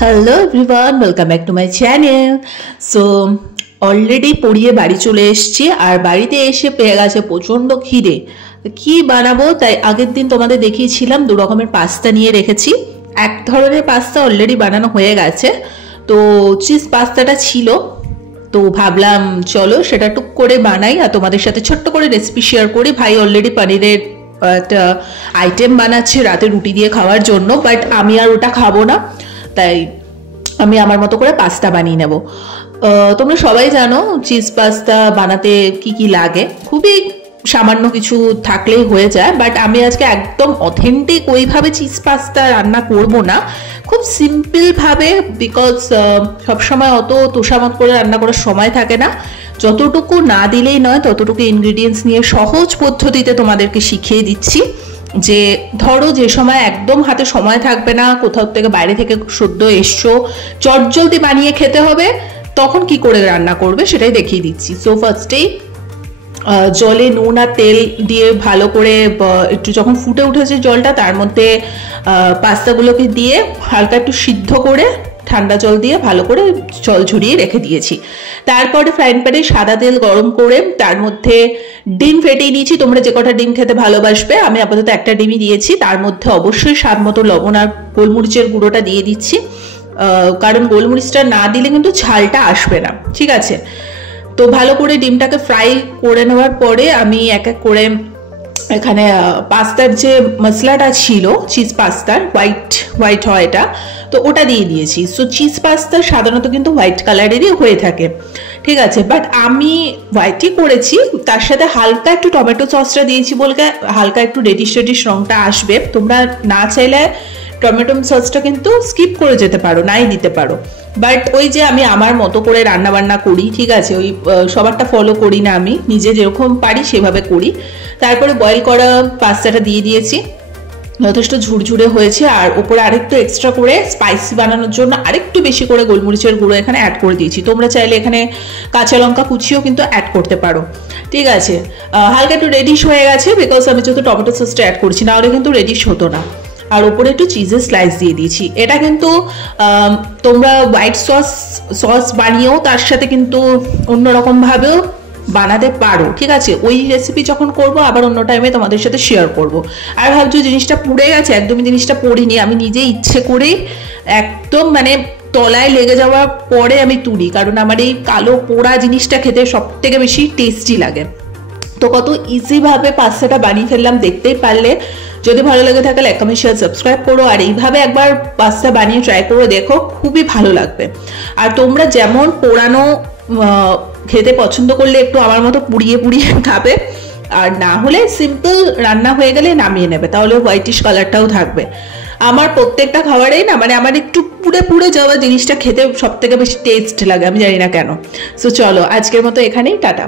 Hello everyone, welcome back to my channel. So already পড়িয়ে বাড়ি চলে এসেছি, আর বাড়িতে এসে পেয়ে গেছে প্রচণ্ড খিদে। কি বানাবো তাই আগের দিন তোমাদের দেখিয়েছিলাম 2 রকমের পাস্তা নিয়ে রেখেছি। এক ধরনের পাস্তা অলরেডি বানানো হয়ে গেছে, তো চিজ পাস্তাটা ছিল, তো ভাবলাম চলো সেটা টুক করে বানাই আর তোমাদের সাথে ছোট্ট করে রেসিপি শেয়ার করি। ভাই অলরেডি পনিরের একটা আইটেম বানাচ্ছে রাতে রুটি দিয়ে খাওয়ার জন্য, বাট আমি আর ওটা খাবো না, তাই আমি আমার মতো করে পাস্তা বানিয়ে নেব। তোমরা সবাই জানো চিজ পাস্তা বানাতে কি কি লাগে, খুবই সামান্য কিছু থাকলেই হয়ে যায়। বাট আমি আজকে একদম অথেন্টিক ওইভাবে চিজ পাস্তা রান্না করব না, খুব সিম্পলভাবে, বিকজ সবসময় অত তোষামত করে রান্না করার সময় থাকে না। যতটুকু না দিলেই নয় ততটুকু ইনগ্রিডিয়েন্টস নিয়ে সহজ পদ্ধতিতে তোমাদেরকে শিখিয়ে দিচ্ছি। যে ধরো যে সময় একদম হাতে সময় থাকবে না, কোথাও থেকে বাইরে থেকে সদ্য এসছো, চটজলদি বানিয়ে খেতে হবে, তখন কি করে রান্না করবে সেটাই দেখিয়ে দিচ্ছি। সো ফার্স্টেই জলে নুন আর তেল দিয়ে ভালো করে একটু যখন ফুটে উঠেছে জলটা, তার মধ্যে পাস্তাগুলোকে দিয়ে হালকা একটু সিদ্ধ করে ঠান্ডা জল দিয়ে ভালো করে জল ঝরিয়ে রেখে দিয়েছি। তারপরে ফ্রাইং প্যানে সাদা তেল গরম করে তার মধ্যে ডিম ফেটিয়ে নিয়েছি। তোমরা যে কটা ডিম খেতে ভালোবাসবে, আমি আপাতত একটা ডিমই দিয়েছি। তার মধ্যে অবশ্যই স্বাদ মতো লবণ আর গোলমরিচের গুঁড়োটা দিয়ে দিচ্ছি, কারণ গোলমরিচটা না দিলে কিন্তু ঝালটা আসবে না, ঠিক আছে। তো ভালো করে ডিমটাকে ফ্রাই করে নেওয়ার পরে আমি এক এক করে এখানে পাস্তার যে মশলাটা ছিল, চিজ পাস্তার হোয়াইট হয় এটা, তো ওটা দিয়ে দিয়েছি। সো চিজ পাস্তা সাধারণত কিন্তু হোয়াইট কালারেরই হয়ে থাকে, ঠিক আছে, বাট আমি হোয়াইটই করেছি। তার সাথে হালকা একটু টমেটো সসটা দিয়েছি বলতে হালকা একটু রেডিশ রংটা আসবে। তোমরা না চাইলে টমেটো সসটা কিন্তু স্কিপ করে যেতে পারো, নাই দিতে পারো, বাট ওই যে আমি আমার মতো করে রান্না বান্না করি, ঠিক আছে, ওই সবারটা ফলো করি না, আমি নিজে যেরকম পারি সেভাবে করি। তারপরে বয়েল করা পাস্তাটা দিয়ে দিয়েছি, যথেষ্ট ঝুরঝুরে হয়েছে। আর উপরে আরেকটু এক্সট্রা করে স্পাইসি বানানোর জন্য আরেকটু বেশি করে গোলমরিচের গুঁড়ো এখানে অ্যাড করে দিয়েছি। তোমরা চাইলে এখানে কাঁচা লঙ্কা কুচিও কিন্তু অ্যাড করতে পারো, ঠিক আছে। হালকা একটু রেডিশ হয়ে গেছে, বিকজ আমি যেহেতু টমেটো সসটা অ্যাড করছি, না হলে কিন্তু রেডিশ হতো না। আর উপরে একটু চিজের স্লাইস দিয়ে দিয়েছি। এটা কিন্তু তোমরা হোয়াইট সস বানিয়েও তার সাথে কিন্তু অন্যরকমভাবেও বানাতে পারো, ঠিক আছে। ওই রেসিপি যখন করব আবার অন্য টাইমে তোমাদের সাথে শেয়ার করব। আর ভাবছো জিনিসটা পুড়ে গেছে, একদমই জিনিসটা পড়িনি, আমি নিজে ইচ্ছে করেই একদম মানে তলায় লেগে যাওয়ার পরে আমি তুলি, কারণ আমার এই কালো পোড়া জিনিসটা খেতে সব থেকে বেশি টেস্টি লাগে। তো কত ইজিভাবে পাস্তাটা বানিয়ে ফেললাম দেখতেই পারলে। যদি ভালো লাগে থাকে লাইক কমেন্ট শেয়ার সাবস্ক্রাইব করো, আর এইভাবে একবার পাস্তা বানিয়ে ট্রাই করে দেখো, খুবই ভালো লাগবে। আর তোমরা যেমন পোড়ানো খেতে পছন্দ করলে একটু আমার মতো পুড়িয়ে খাবে, আর না হলে সিম্পল রান্না হয়ে গেলে নামিয়ে নেবে, তাহলে হোয়াইটিশ কালারটাও থাকবে। আমার প্রত্যেকটা খাবারেই না মানে আমার একটু পুড়ে যাওয়া জিনিসটা খেতে সব থেকে বেশি টেস্ট লাগে, আমি জানি না কেন। সো চলো আজকের মতো এখানেই, টাটা।